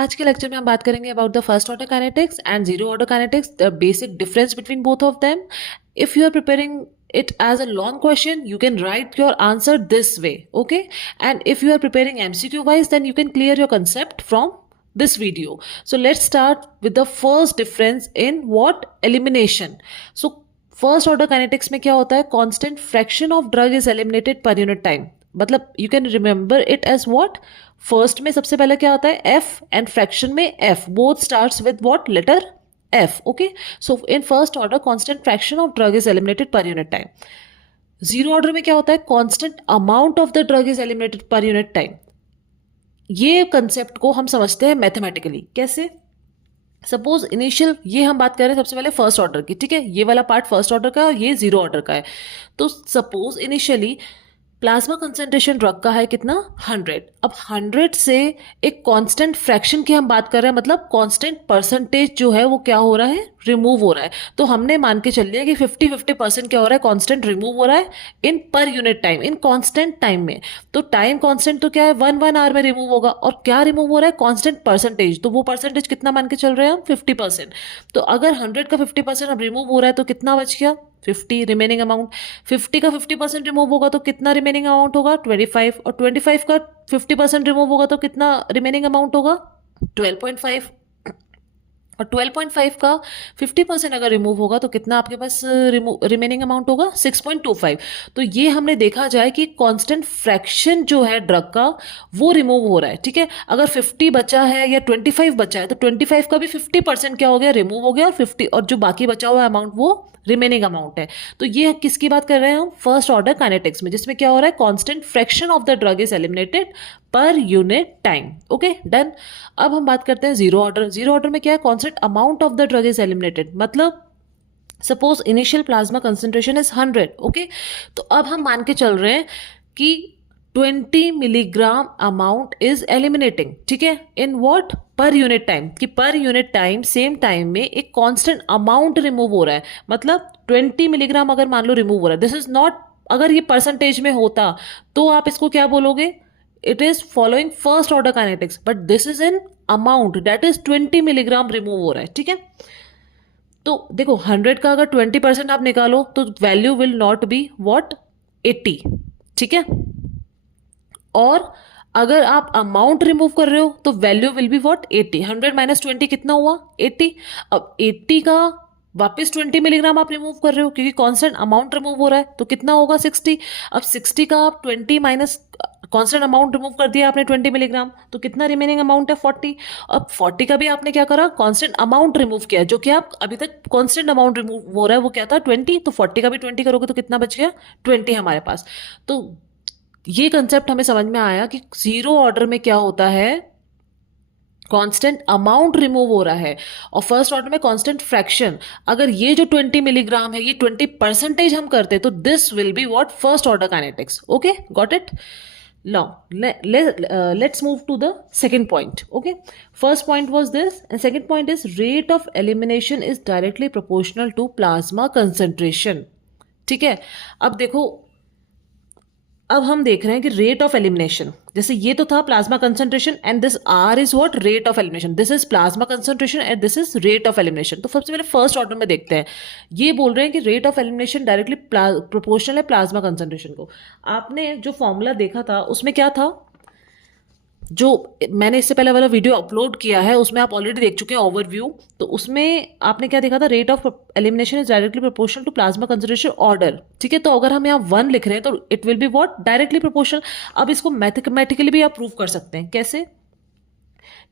आज के लेक्चर में हम बात करेंगे about the first order kinetics and zero order kinetics, the basic difference between both of them. If you are preparing it as a long question, you can write your answer this way, okay? And if you are preparing MCQ wise, then you can clear your concept from this video. So let's start with the first difference in what? Elimination. So first order kinetics में क्या होता है? Constant fraction of drug is eliminated per unit time. मतलब you can remember it as what? First में सबसे पहले क्या होता है? एफ, एंड फ्रैक्शन में F. Both starts with what? Letter F. Okay, so in first order constant fraction of drug is eliminated per unit time. Zero order में क्या होता है? Constant amount of the drug is eliminated per unit time. ये concept को हम समझते हैं mathematically. कैसे? सपोज इनिशियल, ये हम बात कर रहे हैं सबसे पहले फर्स्ट ऑर्डर की, ठीक है? ये वाला पार्ट फर्स्ट ऑर्डर का है और ये जीरो ऑर्डर का है. तो suppose initially plasma concentration drug का है कितना? 100. अब 100 से एक कांस्टेंट फ्रैक्शन की हम बात कर रहे हैं, मतलब कांस्टेंट परसेंटेज जो है वो क्या हो रहा है? रिमूव हो रहा है. तो हमने मान के चल लिया कि 50-50% क्या हो रहा है? कांस्टेंट रिमूव हो रहा है इन पर यूनिट टाइम, इन कांस्टेंट टाइम में. तो टाइम कांस्टेंट तो क्या है? 1 आवर में रिमूव होगा. और क्या रिमूव हो रहा है? Constant percentage. तो वो परसेंटेज कितना मान के चल रहे हैं हम? 50%. तो अगर 100 का 50% अब रिमूव हो रहा है तो कितना बच गया? 50 रिमेनिंग अमाउंट. 50 का 50% रिमूव होगा तो कितना रिमेनिंग अमाउंट होगा? 25. और 25 का 50% रिमूव होगा तो कितना रिमेनिंग अमाउंट होगा? 12.5. और 12.5 का 50% अगर रिमूव होगा तो कितना आपके पास रिमेनिंग अमाउंट होगा? 6.25. तो ये हमने देखा जाए कि कांस्टेंट फ्रैक्शन जो है ड्रग का वो रिमूव हो रहा है, ठीक है? अगर 50 बचा है या 25 बचा है तो 25 का भी 50% क्या हो गया? रिमूव हो गया. और 50 और जो बाकी बचा हुआ अमाउंट वो रिमेनिंग अमाउंट है. तो ये किसकी बात कर रहे हैं हम? फर्स्ट ऑर्डर काइनेटिक्स में, जिसमें क्या हो रहा है? Constant fraction of the drug is eliminated per unit time. Okay, done. अब हम बात करते हैं जीरो ऑर्डर. जीरो ऑर्डर में क्या है? Constant amount of the drug is eliminated. मतलब suppose initial plasma concentration is 100. Okay, तो अब हम मान के चल रहे हैं कि 20 मिलीग्राम अमाउंट इज एलिमिनेटिंग, ठीक है? In what? पर यूनिट टाइम. कि पर यूनिट टाइम सेम टाइम में एक कांस्टेंट अमाउंट रिमूव हो रहा है. मतलब 20 मिलीग्राम अगर मान लो रिमूव हो रहा है, दिस इज नॉट, अगर ये परसेंटेज में होता तो आप इसको क्या बोलोगे? It is following first order kinetics, but this is in amount, that is 20 milligram remove हो रहा है, ठीक है? तो देखो 100 का अगर 20% आप निकालो तो value will not be what? 80, ठीक है? और अगर आप अमाउंट रिमूव कर रहे हो तो value will be what? 80. 100 minus 20 कितना हुआ? 80. अब 80 का वापस 20 मिलीग्राम आप रिमूव कर रहे हो क्योंकि कांस्टेंट अमाउंट रिमूव हो रहा है, तो कितना होगा? 60. अब 60 का आप 20 माइनस कांस्टेंट अमाउंट रिमूव कर दिया आपने 20 मिलीग्राम, तो कितना रिमेनिंग अमाउंट है? 40. अब 40 का भी आपने क्या करा? कांस्टेंट अमाउंट रिमूव किया, जो कि आप अभी तक कांस्टेंट अमाउंट रिमूव हो रहा है वो क्या था? 20. तो 40 का भी 20 करोगे तो कितना बच गया? 20 हमारे पास. तो ये कंसेप्ट हमें समझ में आया कि जीरो ऑर्डर में क्या होता है? कांस्टेंट अमाउंट रिमूव हो रहा है. और फर्स्ट ऑर्डर में कांस्टेंट फ्रैक्शन. अगर ये जो 20 मिलीग्राम है ये 20% हम करते तो this will be what? First order kinetics. Okay, got it? Now, let's move to the second point. Okay, first point was this, and second point is rate of elimination is directly proportional to plasma concentration. ठीक है? अब देखो, अब हम देख रहे हैं कि रेट ऑफ एलिमिनेशन, जैसे ये तो था plasma concentration and this are is what? Rate of elimination. This is plasma concentration and this is rate of elimination. तो सबसे पहले फर्स्ट ऑर्डर में देखते हैं. ये बोल रहे हैं कि rate of elimination directly proportional है प्लाज्मा कंसंट्रेशन को. आपने जो फॉर्मूला देखा था उसमें क्या था? जो मैंने इससे पहले वाला वीडियो अपलोड किया है उसमें आप ऑलरेडी देख चुके हैं ओवरव्यू. तो उसमें आपने क्या देखा था? Rate of elimination is directly proportional to plasma concentration order, ठीक है? तो अगर हम यहाँ 1 लिख रहे हैं तो it will be what? Directly proportional. अब इसको मैथमेटिकली भी आप प्रूव कर सकते हैं. कैसे?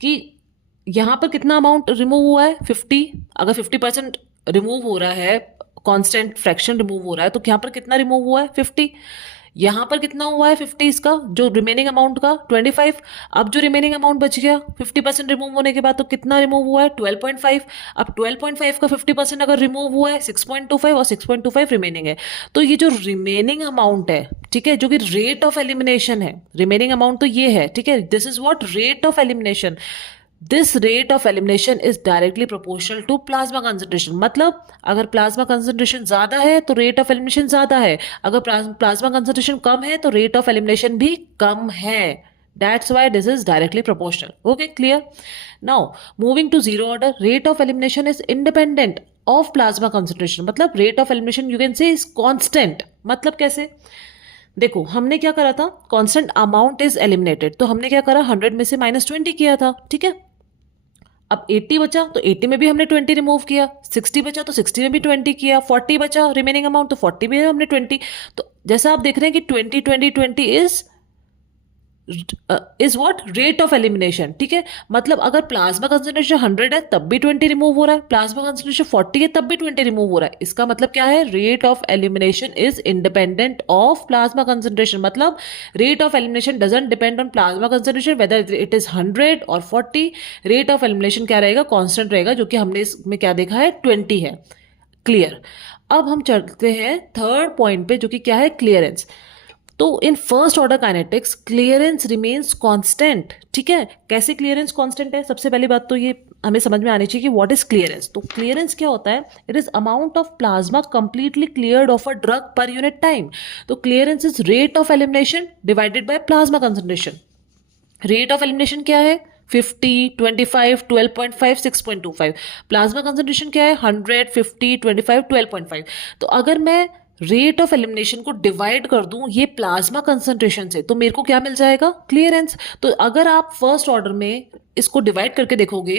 कि यहाँ पर कितना अमाउंट रिमूव हुआ है? 50. अगर 50% रिमूव हो रहा है, कॉन्स्टेंट फ्रैक्शन रिमूव हो रहा है, तो यहाँ पर कितना रिमूव हुआ है? 50. यहाँ पर कितना हुआ है? 50. इसका जो रिमेनिंग अमाउंट का 25. अब जो रिमेनिंग अमाउंट बच गया 50% रिमूव होने के बाद, तो कितना रिमूव हुआ है? 12.5. अब 12.5 का 50% अगर रिमूव हुआ है 6.25 और 6.25 रिमेनिंग है. तो ये जो रिमेनिंग अमाउंट है, ठीक है, जो कि रेट ऑफ एलिमिनेशन है, रिमेनिंग अमाउंट तो ये है, ठीक है? This is what? Rate of elimination. This rate of elimination is directly proportional to plasma concentration. मतलब अगर प्लाज्मा कंसंट्रेशन ज्यादा है तो रेट ऑफ एलिमिनेशन ज्यादा है, अगर प्लाज्मा कंसंट्रेशन कम है तो रेट ऑफ एलिमिनेशन भी कम है. That's why this is directly proportional. Okay, clear? Now, moving to zero order, rate of elimination is independent of plasma concentration. मतलब rate of elimination you can say is constant. मतलब कैसे? देखो हमने क्या करा था, कांस्टेंट अमाउंट इज एलिमिनेटेड, तो हमने क्या करा 100 में से -20 किया था, ठीक है। अब 80 बचा तो 80 में भी हमने 20 रिमूव किया, 60 बचा तो 60 में भी 20 किया, 40 बचा रिमेनिंग अमाउंट तो 40 में हमने 20। तो जैसा आप देख रहे हैं कि 20 20 20 is what rate of elimination, ठीक है। मतलब अगर प्लाज्मा कंसंट्रेशन 100 है तब भी 20 रिमूव हो रहा है, प्लाज्मा कंसंट्रेशन 40 है तब भी 20 रिमूव हो रहा है। इसका मतलब क्या है, rate of elimination is independent of plasma concentration. मतलब rate of elimination doesn't depend on plasma concentration whether it is 100 और 40। रेट ऑफ एलिमिनेशन क्या रहेगा, कॉन्स्टेंट रहेगा, जो कि हमने इसमें क्या देखा है 20 है। क्लियर। अब हम चलते हैं थर्ड पॉइंट पे, जो कि क्या है, क्लियरेंस। तो इन first order kinetics clearance remains constant, ठीक है। कैसे क्लियरेंस कांस्टेंट है, सबसे पहली बात तो ये हमें समझ में आनी चाहिए कि व्हाट इज क्लियरेंस। तो क्लियरेंस क्या होता है, it is amount of plasma completely cleared of a drug per unit time. तो clearance is rate of elimination divided by plasma concentration. Rate of elimination क्या है, 50, 25, 12.5, 6.25। प्लाज्मा कंसंट्रेशन क्या है, 100, 50, 25, 12.5। तो अगर मैं रेट ऑफ एलिमिनेशन को डिवाइड कर दूं ये प्लाज्मा कंसंट्रेशन से, तो मेरे को क्या मिल जाएगा, क्लियरेंस। तो अगर आप फर्स्ट ऑर्डर में इसको डिवाइड करके देखोगे,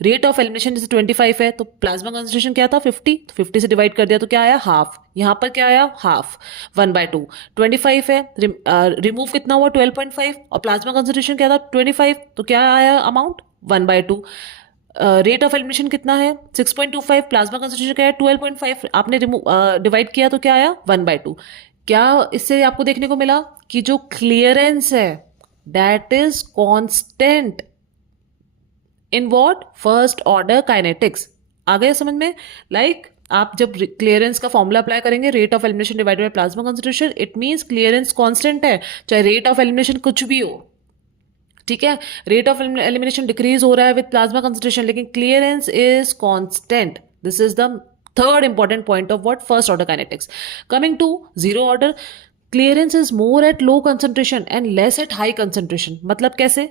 रेट ऑफ एलिमिनेशन जैसे 25 है तो प्लाज्मा कंसंट्रेशन क्या था 50, तो 50 से डिवाइड कर दिया तो क्या आया, हाफ। यहाँ पर क्या आया, हाफ, 1/2। 25 है, रिमूव कितना हुआ 12.5, और प्लाज्मा कंसंट्रेशन क्या था 25, तो क्या आया अमाउंट 1/2। रेट ऑफ एलिमिनेशन कितना है 6.25, प्लाज्मा कंसंट्रेशन क्या है 12.5, आपने डिवाइड किया तो क्या आया 1/2। क्या इससे आपको देखने को मिला कि जो क्लियरेंस है that is constant in what, first order kinetics. आ गया समझ में। लाइक आप जब क्लियरेंस का फॉर्मूला अप्लाई करेंगे, rate of elimination divided by plasma concentration, it means clearance constant है, चाहे रेट ऑफ एलिमिनेशन कुछ भी हो, ठीक है। रेट ऑफ एलिमिनेशन डिक्रीज हो रहा है विद प्लाज्मा कंसंट्रेशन, लेकिन clearance is constant. This is the third important point of what, first order kinetics. Coming to zero order, clearance is more at low concentration and less at high concentration. मतलब कैसे,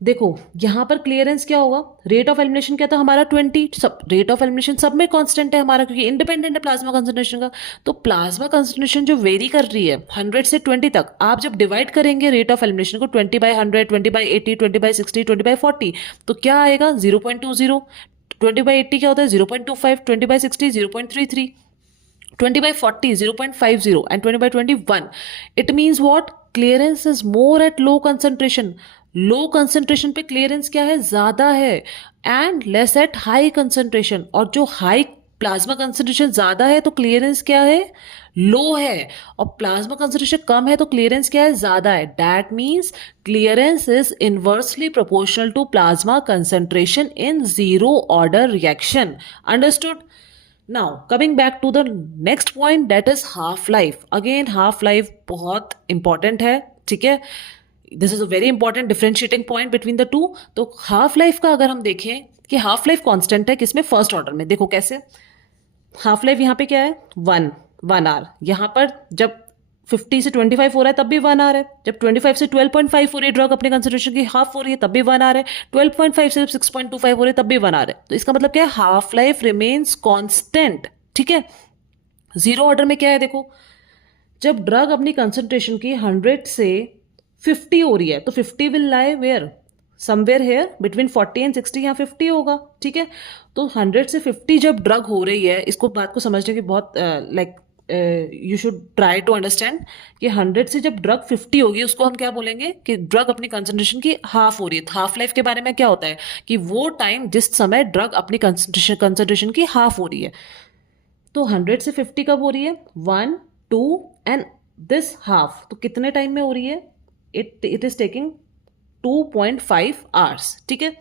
देखो यहां पर clearance क्या होगा, rate of elimination क्या था हमारा 20, सब रेट ऑफ एलिमिनेशन सब में कांस्टेंट है हमारा, क्योंकि इंडिपेंडेंट है प्लाज्मा कंसंट्रेशन का। तो प्लाज्मा कंसंट्रेशन जो वेरी कर रही है 100 से 20 तक, आप जब डिवाइड करेंगे रेट ऑफ एलिमिनेशन को 20/100, 20/80, 20/60, 20/40, तो क्या आएगा 0.20। 20/80 क्या होता है 0.25, 20/60 0.33, 20/40 0.50 and 20/20 1। It means what? Clearance is more at low concentration. Low concentration पे क्लियरेंस क्या है, ज्यादा है, and less at high concentration. और जो हाई प्लाज्मा कंसंट्रेशन ज्यादा है तो क्लियरेंस क्या है, लो है, और प्लाज्मा कंसंट्रेशन कम है तो क्लियरेंस क्या है, ज्यादा है। That means clearance is inversely proportional to plasma concentration in zero order reaction. Understood. Now, coming back to the next point, that is half life. Again, half life बहुत important है, ठीक है। This is a very important differentiating point between the two. तो half life का अगर हम देखें कि half life constant है किसमें, फर्स्ट ऑर्डर में। देखो कैसे, half life यहाँ पे क्या है 1 आवर। यहाँ पर जब 50 से 25 हो रहा है तब भी 1 आवर है, जब 25 से 12.5 हो रही है ड्रग अपने कंसंट्रेशन की हाफ हो रही है तब भी 1 आवर है, 12.5 से 6.25 हो रही है तब भी 1 आवर है। तो इसका मतलब क्या है, हाफ लाइफ रिमेन्स कांस्टेंट, ठीक है। जीरो ऑर्डर में क्या है, देखो जब ड्रग अपनी कंसंट्रेशन की 100 से 50 हो रही है तो 50 will lie where, somewhere here between 40 and 60, यहाँ 50 होगा, ठीक है। तो 100 से 50 जब ड्रग हो रही है, इसको बात को समझने की बहुत like you should try to understand कि 100 से जब ड्रग 50 होगी उसको हम क्या बोलेंगे कि ड्रग अपनी कंसंट्रेशन की हाफ हो रही है। हाफ लाइफ के बारे में क्या होता है कि वो टाइम जिस समय ड्रग अपनी कंसंट्रेशन की हाफ हो रही है। तो 100 से 50 कब हो रही है, 1, 2 एंड दिस हाफ, तो कितने टाइम में हो रही है, इट इज टेकिंग 2.5 आवर्स, ठीक है।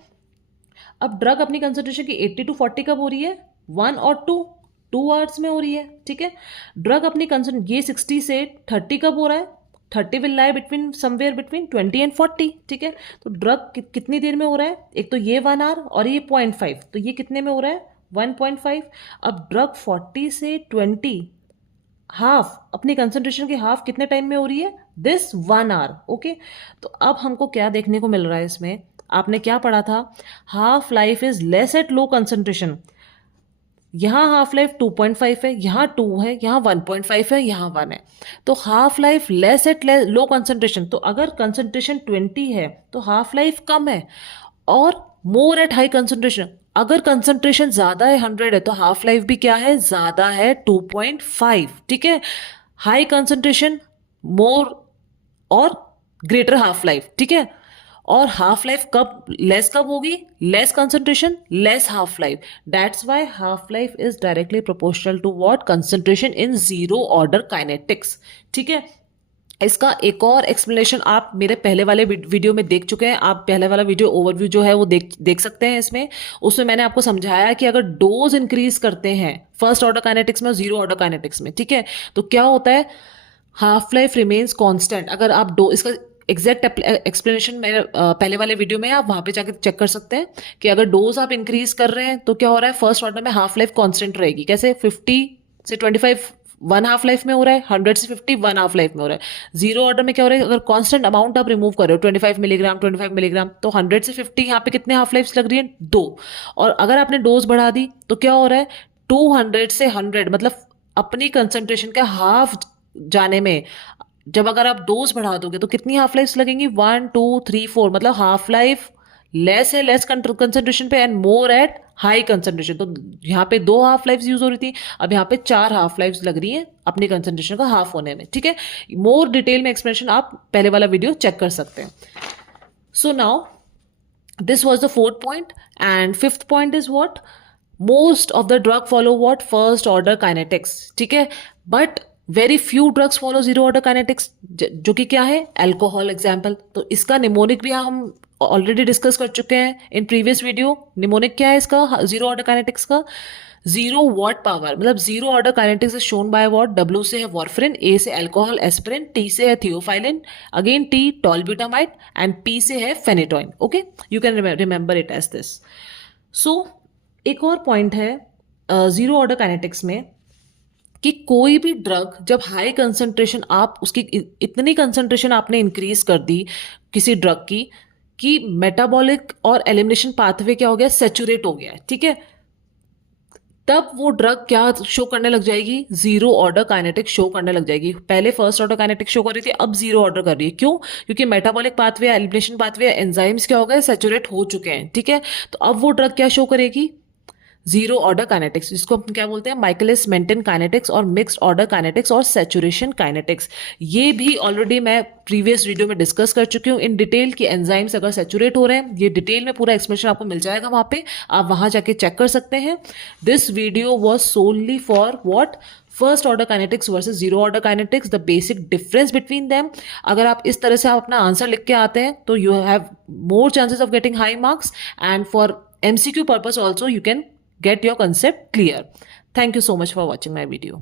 अब ड्रग अपनी कंसंट्रेशन की 80 to 40 कब हो रही है, 1 और 2 आवर्स में हो रही है, ठीक है। ड्रग अपनी ये 60 से 30 कब हो रहा है, 30 will lie between somewhere between 20 and 40, ठीक है। तो ड्रग कितनी देर में हो रहा है, एक तो ये 1 आवर और ये 0.5, तो ये कितने में हो रहा है 1.5। अब ड्रग 40 से 20 हाफ, अपनी कंसंट्रेशन की हाफ कितने टाइम में हो रही है, दिस 1 आवर। ओके, तो अब हमको क्या देखने को मिल रहा है इसमें, आपने क्या पढ़ा था, half life is less at low concentration. यहाँ हाफ लाइफ 2.5 है, यहाँ 2 है, यहाँ 1.5 है, यहाँ 1 है। तो half life less at low concentration, तो अगर कंसंट्रेशन 20 है तो हाफ लाइफ कम है, और मोर एट हाई कंसंट्रेशन, अगर कंसंट्रेशन ज्यादा है 100 है तो हाफ लाइफ भी क्या है, ज्यादा है 2.5। ठीक है, हाई कंसंट्रेशन मोर और ग्रेटर हाफ लाइफ। ठीक है, और हाफ लाइफ कब होगी, less concentration less half life. That's why half life is directly proportional to what, concentration in zero order kinetics. ठीक है, इसका एक और एक्सप्लेनेशन आप मेरे पहले वाले वीडियो में देख चुके हैं, आप पहले वाला वीडियो ओवरव्यू जो है वो देख सकते हैं इसमें। उसमें मैंने आपको समझाया कि अगर डोज इंक्रीज करते हैं फर्स्ट ऑर्डर काइनेटिक्स में और जीरो ऑर्डर काइनेटिक्स में, ठीक है, तो क्या होता है, हाफ लाइफ रिमेन्स कांस्टेंट। अगर आप इसका एग्जैक्ट एक्सप्लेनेशन मेरे पहले वाले वीडियो में, आप वहां पे जाकर चेक कर सकते हैं कि अगर डोज आप इंक्रीज कर रहे हैं तो क्या हो रहा है, फर्स्ट ऑर्डर में हाफ लाइफ कांस्टेंट रहेगी। कैसे, 50 से 25 वन हाफ लाइफ में हो रहा है, 100 से 50 वन हाफ लाइफ में हो रहा है। जीरो ऑर्डर में क्या हो रहा है, अगर कांस्टेंट अमाउंट आप रिमूव कर रहे हो 25 मिलीग्राम 25 मिलीग्राम, तो 100 से 50 यहाँ पे कितने हाफ लाइफ लग रही है, 2। और अगर आपने डोज बढ़ा दी तो क्या हो रहा है, 200 से 100, मतलब अपनी कंसंट्रेशन का हाफ जाने में, जब अगर आप डोज बढ़ा दोगे तो कितनी हाफ लाइफ लगेंगी, 1 2 3 4, मतलब हाफ लाइफ लेस है लेस कंसंट्रेशन पे and more at high concentration. तो यहाँ पे 2 हाफ लाइफ यूज हो रही थी, अब यहाँ पे 4 हाफ लाइफ लग रही है अपनी कंसंट्रेशन का हाफ होने में। ठीक है, मोर डिटेल में एक्सप्लेनेशन आप पहले वाला वीडियो चेक कर सकते हैं। So now this was the 4th point, and 5th point is what, most of the drug follow what, first order kinetics. ठीक है, but very few drugs follow zero order kinetics, जो कि क्या है, alcohol example. तो इसका mnemonic भी हम ऑलरेडी डिस्कस कर चुके हैं इन प्रीवियस वीडियो। निमोनिक क्या है इसका, जीरो ऑर्डर काइनेटिक्स का, जीरो वॉट पावर, मतलब zero order kinetics is shown by what, W से है वॉर्फरिन, ए से अल्कोहल एस्पिरिन, टी से है theophylline, again T tolbutamide, and P से है phenytoin. Okay, you can remember it as this. So एक और पॉइंट है जीरो ऑर्डर काइनेटिक्स में, कि कोई भी ड्रग जब हाई कंसंट्रेशन, आप उसकी इतनी कंसंट्रेशन आपने इंक्रीज कर दी किसी ड्रग की कि मेटाबॉलिक और एलिमिनेशन पाथवे क्या हो गया, सेचुरेट हो गया है। ठीक है, तब वो ड्रग क्या शो करने लग जाएगी, जीरो ऑर्डर काइनेटिक शो करने लग जाएगी। पहले फर्स्ट ऑर्डर काइनेटिक शो कर रही थी, अब जीरो ऑर्डर कर रही है। क्यों, क्योंकि metabolic pathway, elimination pathway, enzymes क्या हो गए, सेचुरेट हो चुके हैं। ठीक है, तो अब वो ड्रग क्या शो करेगी, जीरो ऑर्डर काइनेटिक्स, जिसको हम क्या बोलते हैं, माइकलिस मेंटेन काइनेटिक्स और मिक्स्ड ऑर्डर काइनेटिक्स और सैचुरेशन काइनेटिक्स। ये भी ऑलरेडी मैं प्रीवियस वीडियो में डिस्कस कर चुकी हूँ इन डिटेल कि एंजाइम्स अगर सैचुरेट हो रहे हैं, ये डिटेल में पूरा एक्सप्लेनेशन आपको मिल जाएगा वहां पे, आप वहां जाके चेक कर सकते हैं। This video was solely for what, first order kinetics versus zero order kinetics, the basic difference between them. अगर आप इस तरह से आप अपना आंसर लिख के आते हैं तो you have more chances of getting high marks, and for MCQ purpose also you can get your concept clear. Thank you so much for watching my video.